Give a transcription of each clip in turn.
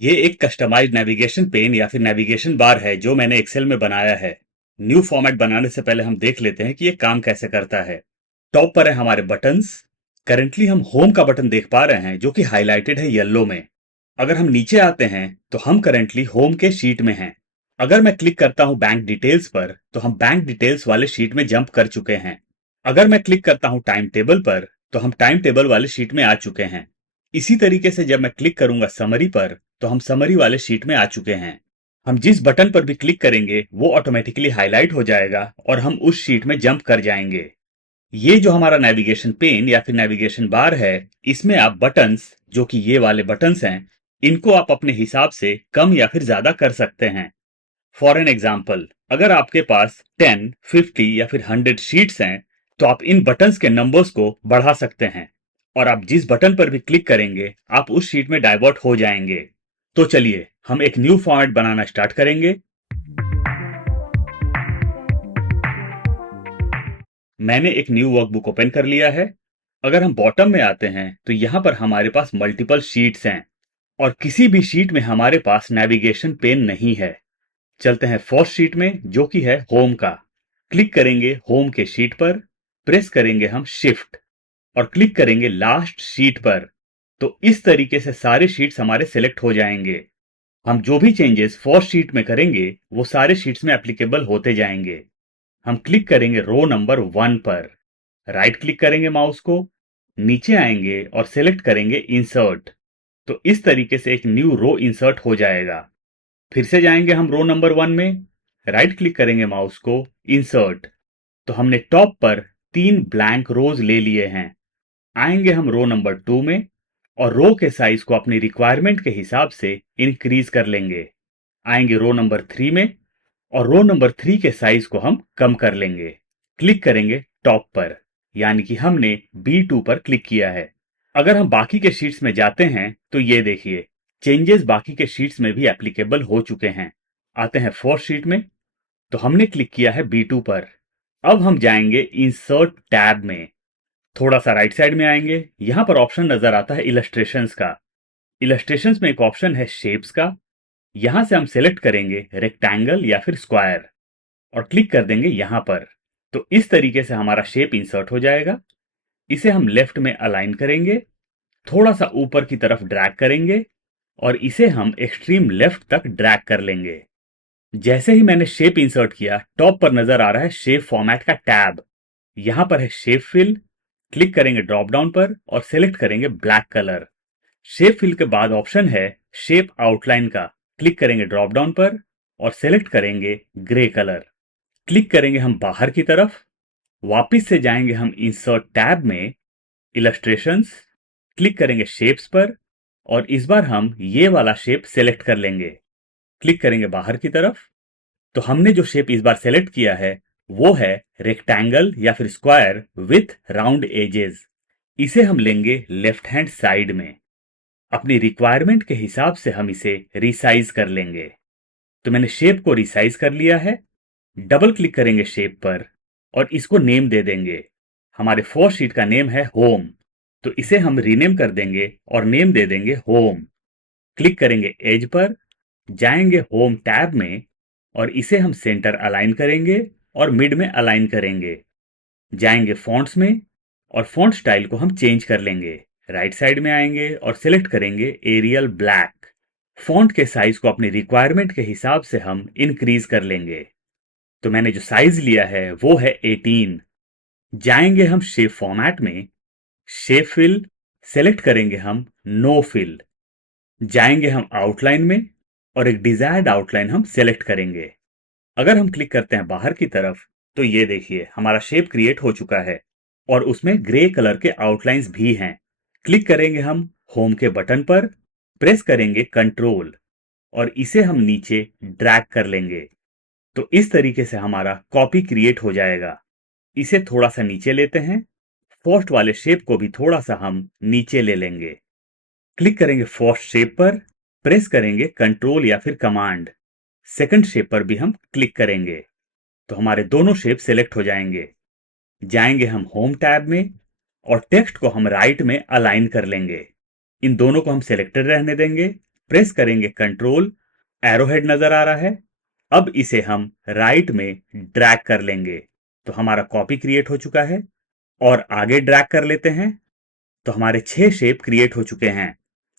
ये एक customised navigation pen या फिर नेविगेशन बार है जो मैंने एक्सेल में बनाया है। न्यू फॉर्मेट बनाने से पहले हम देख लेते हैं कि ये काम कैसे करता है। टॉप पर है हमारे बटन्स। करेंटली हम होम का बटन देख पा रहे हैं जो कि हाईलाइटेड है येलो में। अगर हम नीचे आते हैं तो हम करेंटली होम के शीट में हैं। अगर मैं क्लिक करता हूं बैंक डिटेल्स पर तो हम बैंक डिटेल्स वाले शीट में जंप कर चुके हैं। अगर मैं क्लिक करता हूं टाइम टेबल पर तो हम टाइम टेबल वाले शीट में आ चुके हैं। इसी तरीके से जब मैं क्लिक करूंगा समरी पर तो हम समरी वाले शीट में आ चुके हैं। हम जिस बटन पर भी क्लिक करेंगे वो ऑटोमेटिकली हाईलाइट हो जाएगा और हम उस शीट में जंप कर जाएंगे। ये जो हमारा नेविगेशन पेन या फिर नेविगेशन बार है, इसमें आप बटन्स, जो कि ये वाले बटन्स हैं, इनको आप अपने हिसाब से कम या फिर ज्यादा कर सकते हैं। फॉर एन एग्जाम्पल, अगर आपके पास 10, 50 या फिर 100 शीट्स हैं, तो आप इन बटन्स के नंबर्स को बढ़ा सकते हैं और आप जिस बटन पर भी क्लिक करेंगे आप उस शीट में डाइवर्ट हो जाएंगे। तो चलिए हम एक न्यू फॉर्मेट बनाना स्टार्ट करेंगे। मैंने एक न्यू वर्कबुक ओपन कर लिया है। अगर हम बॉटम में आते हैं तो यहाँ पर हमारे पास मल्टीपल शीट्स हैं और किसी भी शीट में हमारे पास नेविगेशन पेन नहीं है। चलते हैं फर्स्ट शीट में जो कि है होम का। क्लिक करेंगे होम के शीट पर, प्रेस करेंगे हम शिफ्ट और क्लिक करेंगे लास्ट शीट पर। तो इस तरीके से सारे शीट्स हमारे सिलेक्ट हो जाएंगे। हम जो भी चेंजेस फर्स्ट शीट में करेंगे वो सारे शीट्स में एप्लीकेबल होते जाएंगे। हम क्लिक करेंगे रो नंबर 1 पर, राइट क्लिक करेंगे माउस को, नीचे आएंगे और सिलेक्ट करेंगे इंसर्ट। तो इस तरीके से एक न्यू रो इंसर्ट हो जाएगा। फिर से जाएंगे हम रो नंबर 1 में, राइट क्लिक करेंगे माउस को, इंसर्ट। तो हमने टॉप पर 3 ब्लैंक रोज ले लिए हैं। आएंगे हम रो नंबर 2 में और रो के साइज को अपनी रिक्वायरमेंट के हिसाब से इंक्रीज कर लेंगे। आएंगे रो नंबर 3 में और रो नंबर 3 के साइज को हम कम कर लेंगे। क्लिक करेंगे टॉप पर, यानी कि हमने B2 पर क्लिक किया है। अगर हम बाकी के शीट्स में जाते हैं तो ये देखिए, चेंजेस बाकी के शीट्स में भी एप्लीकेबल हो चुके हैं। आते हैं फोर्थ शीट में, तो हमने क्लिक किया है B2 पर। अब हम जाएंगे इंसर्ट टैब में। थोड़ा सा राइट साइड में आएंगे, यहां पर ऑप्शन नजर आता है इलस्ट्रेशंस का। इलस्ट्रेशंस में एक ऑप्शन है शेप्स का। यहां से हम सेलेक्ट करेंगे रेक्टेंगल या फिर स्क्वायर और क्लिक कर देंगे यहां पर। तो इस तरीके से हमारा शेप इंसर्ट हो जाएगा। इसे हम लेफ्ट में अलाइन करेंगे, थोड़ा सा ऊपर की तरफ ड्रैग करेंगे और इसे हम एक्सट्रीम लेफ्ट तक ड्रैग कर लेंगे। जैसे ही मैंने शेप इंसर्ट किया, टॉप पर नजर आ रहा है शेप फॉर्मेट का टैब। यहां पर है शेप फिल। क्लिक करेंगे ड्रॉप डाउन पर और सिलेक्ट करेंगे ब्लैक कलर। शेप फिल के बाद ऑप्शन है शेप आउटलाइन का। क्लिक करेंगे ड्रॉप डाउन पर और सिलेक्ट करेंगे ग्रे कलर। क्लिक करेंगे हम बाहर की तरफ, वापिस से जाएंगे हम इंसर्ट टैब में, इलस्ट्रेशंस, क्लिक करेंगे शेप्स पर और इस बार हम ये वाला शेप सेलेक्ट कर लेंगे। क्लिक करेंगे बाहर की तरफ। तो हमने जो शेप इस बार सेलेक्ट किया है वो है रेक्टेंगल या फिर स्क्वायर विथ राउंड एजेस। इसे हम लेंगे लेफ्ट हैंड साइड में। अपनी रिक्वायरमेंट के हिसाब से हम इसे रिसाइज कर लेंगे। तो मैंने शेप को रिसाइज कर लिया है। डबल क्लिक करेंगे शेप पर और इसको नेम दे देंगे। हमारे फोर्थ शीट का नेम है होम, तो इसे हम रीनेम कर देंगे और नेम दे देंगे होम। क्लिक करेंगे एज पर, जाएंगे होम टैब में और इसे हम सेंटर अलाइन करेंगे और मिड में अलाइन करेंगे। जाएंगे फॉन्ट्स में और फॉन्ट स्टाइल को हम चेंज कर लेंगे। राइट साइड में आएंगे और सिलेक्ट करेंगे एरियल ब्लैक। फॉन्ट के साइज को अपनी रिक्वायरमेंट के हिसाब से हम इंक्रीज कर लेंगे। तो मैंने जो साइज लिया है वो है 18। जाएंगे हम शेप फॉर्मेट में, शेप फिल, सेलेक्ट करेंगे हम नो फिल। जाएंगे हम आउटलाइन में और एक डिजायर्ड आउटलाइन हम सेलेक्ट करेंगे। अगर हम क्लिक करते हैं बाहर की तरफ तो ये देखिए हमारा शेप क्रिएट हो चुका है और उसमें ग्रे कलर के आउटलाइंस भी हैं। क्लिक करेंगे हम होम के बटन पर, प्रेस करेंगे कंट्रोल और इसे हम नीचे ड्रैग कर लेंगे। तो इस तरीके से हमारा कॉपी क्रिएट हो जाएगा। इसे थोड़ा सा नीचे लेते हैं, फर्स्ट वाले शेप को भी थोड़ा सा हम नीचे ले लेंगे। क्लिक करेंगे फर्स्ट शेप पर, प्रेस करेंगे कंट्रोल या फिर कमांड। सेकंड शेप पर भी हम क्लिक करेंगे तो हमारे दोनों शेप सेलेक्ट हो जाएंगे। जाएंगे हम होम टैब में और टेक्स्ट को हम राइट में अलाइन कर लेंगे। इन दोनों को हम सिलेक्टेड रहने देंगे। प्रेस करेंगे कंट्रोल, एरोहेड नजर आ रहा है। अब इसे हम राइट में ड्रैग कर लेंगे तो हमारा कॉपी क्रिएट हो चुका है। और आगे ड्रैग कर लेते हैं तो हमारे 6 शेप क्रिएट हो चुके हैं।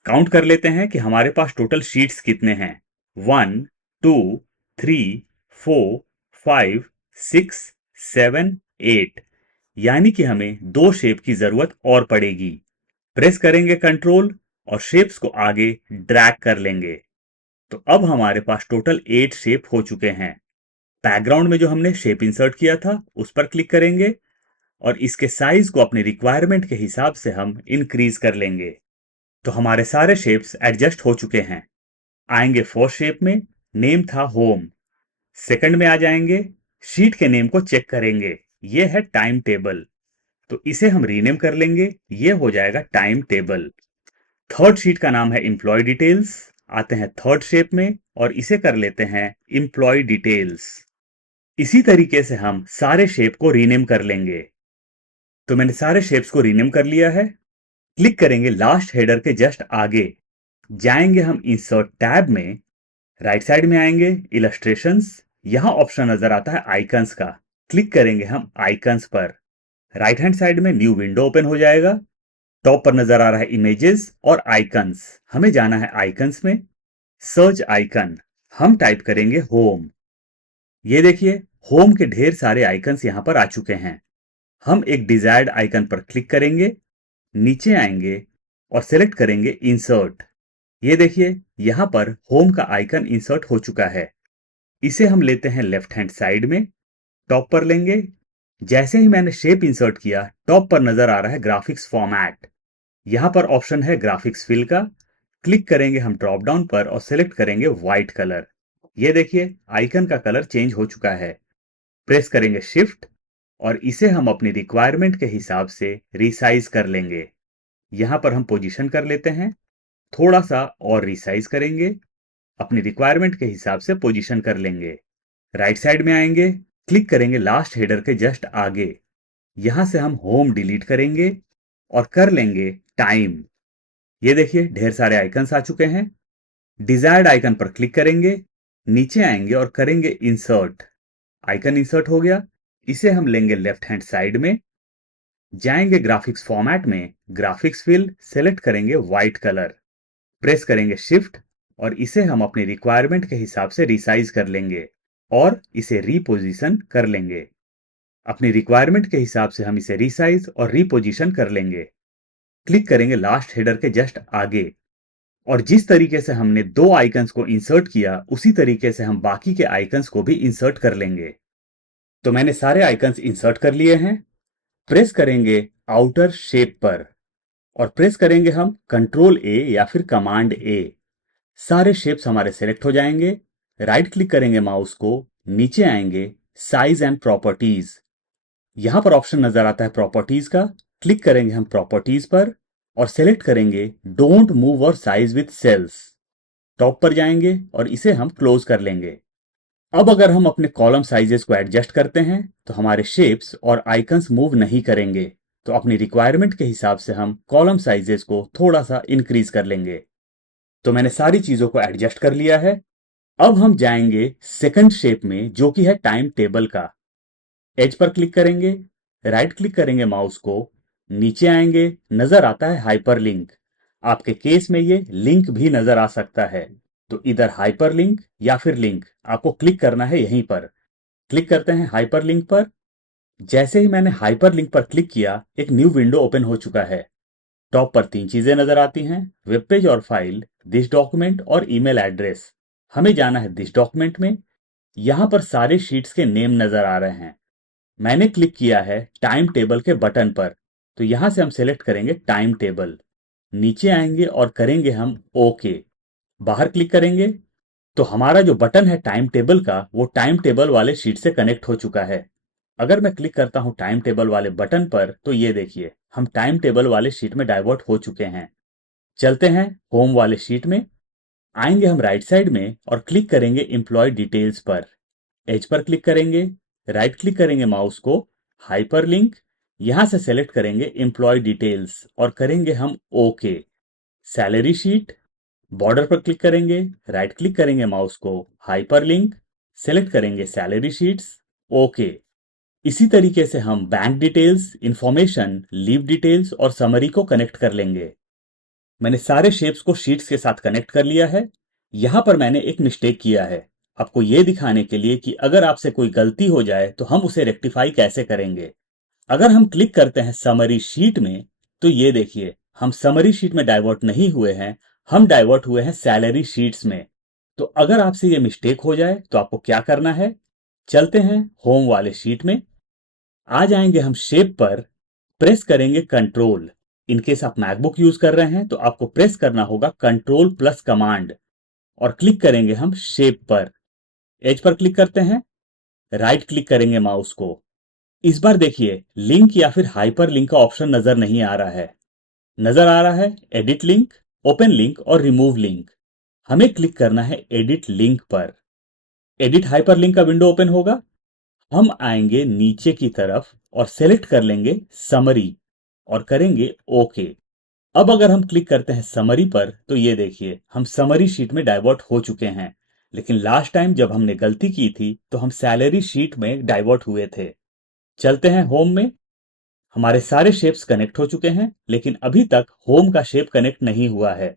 काउंट कर लेते हैं कि हमारे पास टोटल शीट्स कितने हैं। 1 2 3 4 5 6 7 8, यानी कि हमें 2 शेप की जरूरत और पड़ेगी। प्रेस करेंगे कंट्रोल और शेप्स को आगे ड्रैग कर लेंगे तो अब हमारे पास टोटल 8 शेप हो चुके हैं। बैकग्राउंड में जो हमने शेप इंसर्ट किया था उस पर क्लिक करेंगे और इसके साइज को अपनी रिक्वायरमेंट के हिसाब से हम इंक्रीज कर लेंगे तो हमारे सारे शेप्स एडजस्ट हो चुके हैं। आएंगे फर्स्ट शेप में, नेम था होम। सेकंड में आ जाएंगे, शीट के नेम को चेक करेंगे, ये है टाइम टेबल, तो इसे हम रीनेम कर लेंगे, ये हो जाएगा टाइम टेबल। थर्ड शीट का नाम है एम्प्लॉय डिटेल्स। आते हैं थर्ड शेप में और इसे कर लेते हैं एम्प्लॉय डिटेल्स। इसी तरीके से हम सारे शेप को रीनेम कर लेंगे। तो मैंने सारे शेप्स को रीनेम कर लिया है। क्लिक करेंगे लास्ट हेडर के जस्ट आगे, जाएंगे हम इंसर्ट टैब में, राइट साइड में आएंगे इलस्ट्रेशंस, यहां ऑप्शन नजर आता है आइकन्स का। क्लिक करेंगे हम आइकन्स पर, राइट हैंड साइड में न्यू विंडो ओपन हो जाएगा। टॉप पर नजर आ रहा है इमेजेस और आइकन्स, हमें जाना है आइकन्स में। सर्च आइकन, हम टाइप करेंगे होम। ये देखिए होम के ढेर सारे आइकन्स यहां पर आ चुके हैं। हम एक डिजायर्ड आइकन पर क्लिक करेंगे, नीचे आएंगे और सेलेक्ट करेंगे इंसर्ट। ये देखिए यहां पर होम का आइकन इंसर्ट हो चुका है। इसे हम लेते हैं लेफ्ट हैंड साइड में, टॉप पर लेंगे। जैसे ही मैंने शेप इंसर्ट किया, टॉप पर नजर आ रहा है ग्राफिक्स फॉर्मेट, यहां पर ऑप्शन है ग्राफिक्स फिल का। क्लिक करेंगे हम ड्रॉप डाउन पर और सेलेक्ट करेंगे व्हाइट कलर। ये देखिए आइकन का कलर चेंज हो चुका है। प्रेस करेंगे शिफ्ट और इसे हम अपनी रिक्वायरमेंट के हिसाब से रिसाइज कर लेंगे। यहां पर हम पोजीशन कर लेते हैं, थोड़ा सा और रिसाइज करेंगे, अपनी रिक्वायरमेंट के हिसाब से पोजीशन कर लेंगे। राइट साइड में आएंगे, क्लिक करेंगे लास्ट हेडर के जस्ट आगे, यहां से हम होम डिलीट करेंगे और कर लेंगे टाइम। ये देखिए ढेर सारे आइकन्स आ चुके हैं। डिजायर्ड आइकन पर क्लिक करेंगे, नीचे आएंगे और करेंगे इंसर्ट। आइकन इंसर्ट हो गया, इसे हम लेंगे लेफ्ट हैंड साइड में, जाएंगे ग्राफिक्स फॉर्मेट में, ग्राफिक्स फिल सेलेक्ट करेंगे व्हाइट कलर। प्रेस करेंगे शिफ्ट और इसे हम अपनी रिक्वायरमेंट के हिसाब से रिसाइज कर लेंगे और इसे रीपोजिशन कर लेंगे। अपनी रिक्वायरमेंट के हिसाब से हम इसे रिसाइज और रीपोजिशन कर लेंगे। क्लिक करेंगे लास्ट हेडर के जस्ट आगे और जिस तरीके से हमने दो आइकन्स को इंसर्ट किया उसी तरीके से हम बाकी के आइकन्स को भी इंसर्ट कर लेंगे। तो मैंने सारे आइकन्स इंसर्ट कर लिए हैं। प्रेस करेंगे आउटर शेप पर और प्रेस करेंगे हम कंट्रोल ए या फिर कमांड ए। सारे शेप्स हमारे सेलेक्ट हो जाएंगे। राइट क्लिक करेंगे माउस को, नीचे आएंगे साइज एंड प्रॉपर्टीज, यहां पर ऑप्शन नजर आता है प्रॉपर्टीज का। क्लिक करेंगे हम प्रॉपर्टीज पर और सेलेक्ट करेंगे डोंट मूव और साइज विथ सेल्स। टॉप पर जाएंगे और इसे हम क्लोज कर लेंगे। अब अगर हम अपने कॉलम साइजेस को एडजस्ट करते हैं तो हमारे शेप्स और आइकन्स मूव नहीं करेंगे। तो अपनी रिक्वायरमेंट के हिसाब से हम कॉलम साइजेस को थोड़ा सा इंक्रीज कर लेंगे। तो मैंने सारी चीजों को एडजस्ट कर लिया है। अब हम जाएंगे सेकंड शेप में जो कि है टाइम टेबल का। एज पर क्लिक करेंगे, राइट क्लिक करेंगे माउस को, नीचे आएंगे, नजर आता है हाइपरलिंक। आपके केस में ये लिंक भी नजर आ सकता है, तो इधर हाइपरलिंक या फिर लिंक आपको क्लिक करना है। यहीं पर क्लिक करते हैं हाइपरलिंक पर। जैसे ही मैंने हाइपरलिंक पर क्लिक किया, एक न्यू विंडो ओपन हो चुका है। टॉप पर तीन चीजें नजर आती हैं, वेब पेज और फाइल, दिस डॉक्यूमेंट और ईमेल एड्रेस। हमें जाना है दिस डॉक्यूमेंट में, यहां पर सारे शीट्स के नेम नजर आ रहे हैं। मैंने क्लिक किया है टाइम टेबल के बटन पर, तो यहां से हम सेलेक्ट करेंगे टाइम टेबल। नीचे आएंगे और करेंगे हम ओके। बाहर क्लिक करेंगे तो हमारा जो बटन है टाइम टेबल का वो टाइम टेबल वाले शीट से कनेक्ट हो चुका है। अगर मैं क्लिक करता हूं टाइम टेबल वाले बटन पर तो ये देखिए हम टाइम टेबल वाले शीट में डाइवर्ट हो चुके हैं। चलते हैं होम वाले शीट में। आएंगे हम राइट साइड में और क्लिक करेंगे एम्प्लॉय डिटेल्स पर। एज पर क्लिक करेंगे, राइट क्लिक करेंगे माउस को, हाइपरलिंक, यहां से सेलेक्ट करेंगे एम्प्लॉय डिटेल्स और करेंगे हम ओके। सैलरी शीट, बॉर्डर पर क्लिक करेंगे, राइट क्लिक करेंगे माउस को, हाइपरलिंक, सेलेक्ट करेंगे सैलरी शीट्स, ओके। इसी तरीके से हम bank details, information, leave details और समरी को कनेक्ट कर लेंगे। मैंने सारे शेप्स को शीट्स के साथ कनेक्ट कर लिया है। यहां पर मैंने एक मिस्टेक किया है, आपको यह दिखाने के लिए कि अगर आपसे कोई गलती हो जाए तो हम उसे रेक्टिफाई कैसे करेंगे। अगर हम क्लिक करते हैं समरी शीट में, तो ये देखिए हम समरी शीट में डाइवर्ट नहीं हुए हैं, हम डाइवर्ट हुए हैं सैलरी शीट्स में। तो अगर आपसे ये मिस्टेक हो जाए तो आपको क्या करना है, चलते हैं होम वाले शीट में, आ जाएंगे हम शेप पर, प्रेस करेंगे कंट्रोल। इनकेस आप मैकबुक यूज कर रहे हैं तो आपको प्रेस करना होगा कंट्रोल प्लस कमांड, और क्लिक करेंगे हम शेप पर। एज पर क्लिक करते हैं, राइट क्लिक करेंगे माउस को। इस बार देखिए लिंक या फिर हाइपर लिंक का ऑप्शन नजर नहीं आ रहा है। नजर आ रहा है एडिट लिंक, ओपन लिंक और रिमूव लिंक। हमें क्लिक करना है एडिट लिंक पर। एडिट हाइपर लिंक का विंडो ओपन होगा। हम आएंगे नीचे की तरफ और सेलेक्ट कर लेंगे समरी और करेंगे ओके। अब अगर हम क्लिक करते हैं समरी पर तो ये देखिए हम समरी शीट में डाइवर्ट हो चुके हैं। लेकिन लास्ट टाइम जब हमने गलती की थी तो हम सैलरी शीट में डाइवर्ट हुए थे। चलते हैं होम में। हमारे सारे शेप्स कनेक्ट हो चुके हैं, लेकिन अभी तक होम का शेप कनेक्ट नहीं हुआ है।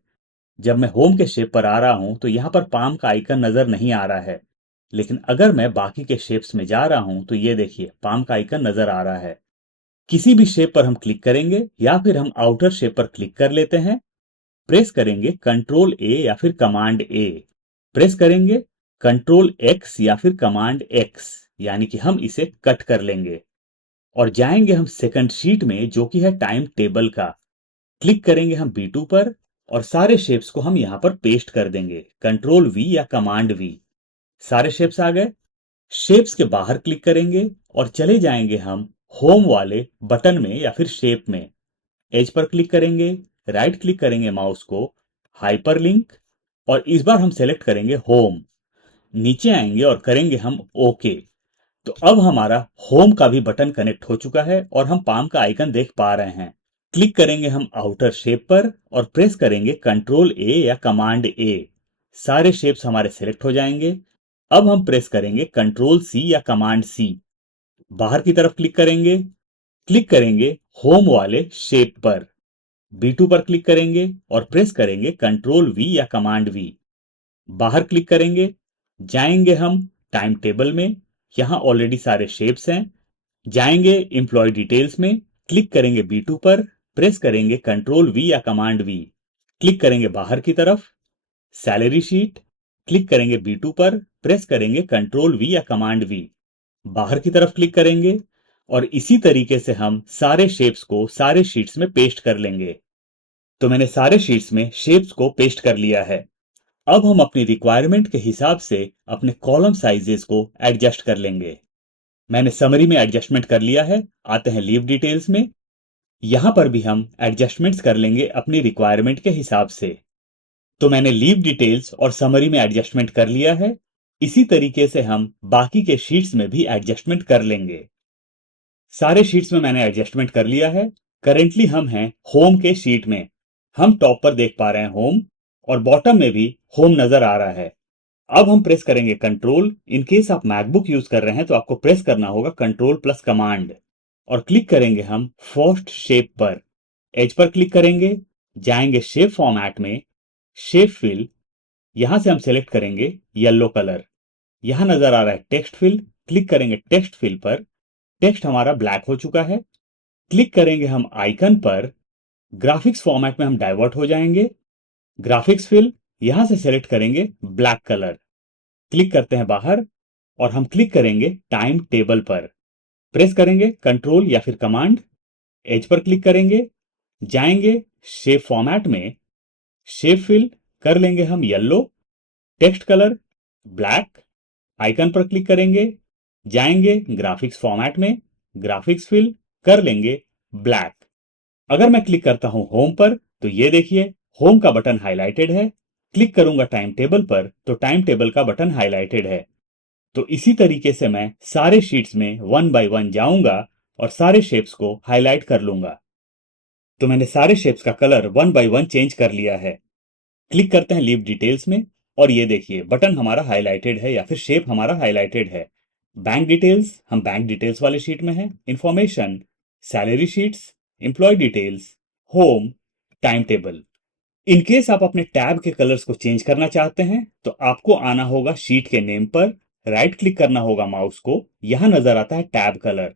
जब मैं होम के शेप पर आ रहा हूं तो यहां पर पाम का आइकन नजर नहीं आ रहा है। लेकिन अगर मैं बाकी के शेप्स में जा रहा हूं तो ये देखिए पाम का आइकन नजर आ रहा है। किसी भी शेप पर हम क्लिक करेंगे या फिर हम आउटर शेप पर क्लिक कर लेते हैं, प्रेस करेंगे कंट्रोल ए या फिर कमांड ए, प्रेस करेंगे कंट्रोल एक्स या फिर कमांड एक्स, यानी कि हम इसे कट कर लेंगे और जाएंगे हम सेकंड शीट में जो कि है टाइम टेबल का। क्लिक करेंगे हम B2 पर और सारे शेप्स को हम यहां पर पेस्ट कर देंगे, कंट्रोल वी या कमांड वी। सारे शेप्स आ गए। शेप्स के बाहर क्लिक करेंगे और चले जाएंगे हम होम वाले बटन में या फिर शेप में। एज पर क्लिक करेंगे, राइट क्लिक करेंगे माउस को, हाइपरलिंक, और इस बार हम सेलेक्ट करेंगे होम। नीचे आएंगे और करेंगे हम ओके। तो अब हमारा होम का भी बटन कनेक्ट हो चुका है और हम पाम का आइकन देख पा रहे हैं। क्लिक करेंगे हम आउटर शेप पर और प्रेस करेंगे कंट्रोल ए या कमांड ए। सारे शेप्स हमारे सेलेक्ट हो जाएंगे। अब हम प्रेस करेंगे कंट्रोल सी या कमांड सी। बाहर की तरफ क्लिक करेंगे होम वाले शेप पर। B2 पर क्लिक करेंगे और प्रेस करेंगे कंट्रोल वी या कमांड वी। बाहर क्लिक करेंगे, जाएंगे हम टाइम टेबल में, यहां ऑलरेडी सारे शेप्स हैं। जाएंगे एम्प्लॉय डिटेल्स में, क्लिक करेंगे B2 पर, प्रेस करेंगे कंट्रोल वी या कमांड वी। क्लिक करेंगे बाहर की तरफ, सैलरी शीट, क्लिक करेंगे B2 पर, प्रेस करेंगे कंट्रोल वी या कमांड वी। बाहर की तरफ क्लिक करेंगे और इसी तरीके से हम सारे शेप्स को सारे शीट्स में पेस्ट कर लेंगे। तो मैंने सारे शीट्स में शेप्स को पेस्ट कर लिया है। अब हम अपनी रिक्वायरमेंट के हिसाब से अपने कॉलम साइजेस को एडजस्ट कर लेंगे। मैंने समरी में एडजस्टमेंट कर लिया है। आते हैं लीव डिटेल्स में। यहां पर भी हम एडजस्टमेंट्स कर लेंगे अपनी रिक्वायरमेंट के हिसाब से। तो मैंने लीव डिटेल्स और समरी में एडजस्टमेंट कर लिया है। इसी तरीके से हम बाकी के शीट्स में भी एडजस्टमेंट कर लेंगे। सारे शीट्स में मैंने एडजस्टमेंट कर लिया है। करेंटली हम हैं होम के शीट में। हम टॉप पर देख पा रहे हैं होम, और बॉटम में भी होम नजर आ रहा है। अब हम प्रेस करेंगे कंट्रोल। इन केस आप मैकबुक यूज कर रहे हैं तो आपको प्रेस करना होगा कंट्रोल प्लस कमांड, और क्लिक करेंगे हम फर्स्ट शेप पर। एज पर क्लिक करेंगे, जाएंगे शेप फॉर्मेट में, शेप फिल, यहां से हम सेलेक्ट करेंगे येलो कलर। यहां नजर आ रहा है टेक्स्ट फिल, क्लिक करेंगे टेक्स्ट फिल पर। टेक्स्ट हमारा ब्लैक हो चुका है। क्लिक करेंगे हम आइकन पर, ग्राफिक्स फॉर्मेट में हम डाइवर्ट हो जाएंगे। ग्राफिक्स फिल, यहां से सेलेक्ट करेंगे ब्लैक कलर। क्लिक करते हैं बाहर और हम क्लिक करेंगे टाइम टेबल पर। प्रेस करेंगे कंट्रोल या फिर कमांड। एज पर क्लिक करेंगे, जाएंगे शेप फॉर्मेट में, शेप फिल कर लेंगे हम yellow, text colour black. Icon पर क्लिक करेंगे, जाएंगे ग्राफिक्स फॉर्मेट में, ग्राफिक्स फिल कर लेंगे ब्लैक। अगर मैं क्लिक करता हूं होम पर तो ये देखिए होम का बटन हाईलाइटेड है। क्लिक करूंगा टाइम टेबल पर तो टाइम टेबल का बटन हाईलाइटेड है। तो इसी तरीके से मैं सारे शीट्स में वन बाय वन जाऊंगा और सारे शेप्स को हाईलाइट कर लूंगा। तो मैंने सारे शेप्स का colour one by one change कर लिया है। क्लिक करते हैं लीव डिटेल्स में और ये देखिए बटन हमारा हाईलाइटेड है या फिर शेप हमारा हाईलाइटेड है। बैंक डिटेल्स, हम बैंक डिटेल्स वाले शीट में हैं। Information, salary sheets, employ details, home, time table. In case आप अपने टैब के कलर्स को चेंज करना चाहते हैं तो आपको आना होगा शीट के नेम पर, राइट क्लिक करना होगा माउस को, यहां नजर आता है टैब कलर।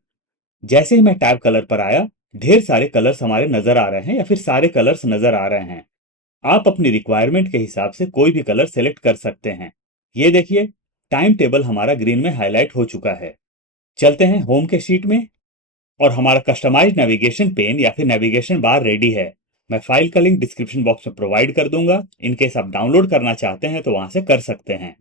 जैसे ही मैं टैब कलर पर आया, ढेर सारे कलर्स हमारे नजर आ रहे हैं या फिर सारे कलर्स नजर आ रहे हैं। आप अपनी रिक्वायरमेंट के हिसाब से कोई भी कलर सेलेक्ट कर सकते हैं। ये देखिए, टाइम टेबल हमारा ग्रीन में हाईलाइट हो चुका है। चलते हैं होम के शीट में और हमारा कस्टमाइज नेविगेशन पेन या फिर नेविगेशन बार रेडी है। मैं फाइल का लिंक डिस्क्रिप्शन बॉक्स में प्रोवाइड कर दूंगा। इनकेस आप डाउनलोड करना चाहते हैं तो वहां से कर सकते हैं।